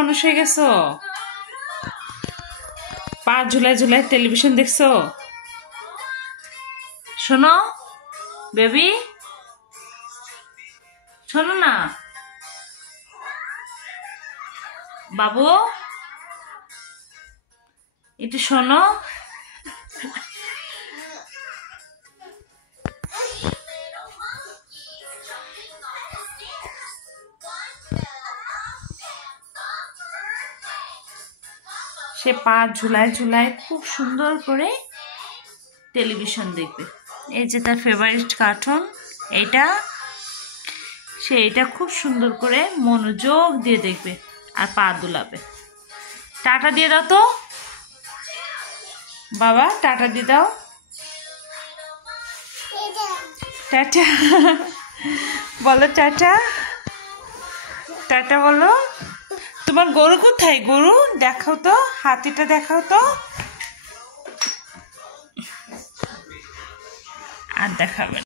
মানুষ হয়ে গেছো, পা ঝুলাই ঝুলাই টেলিভিশন দেখছো? শোনো বেবি, শোনো না বাবু, একটু শোনো। সে পা ঝুলায় ঝুলায় খুব সুন্দর করে টেলিভিশন দেখবে। এই যে তার ফেভারিট কার্টুন এইটা, সে এটা খুব সুন্দর করে মনোযোগ দিয়ে দেখবে আর পা দুলাবে। টাটা দিয়ে দাও তো বাবা, টাটা দিয়ে দাও। টাটা বলো, টাটা টাটা বলো। তোমার গরু কোথায়? গরু দেখাও তো, হাতিটা দেখাও তো। আর দেখাবে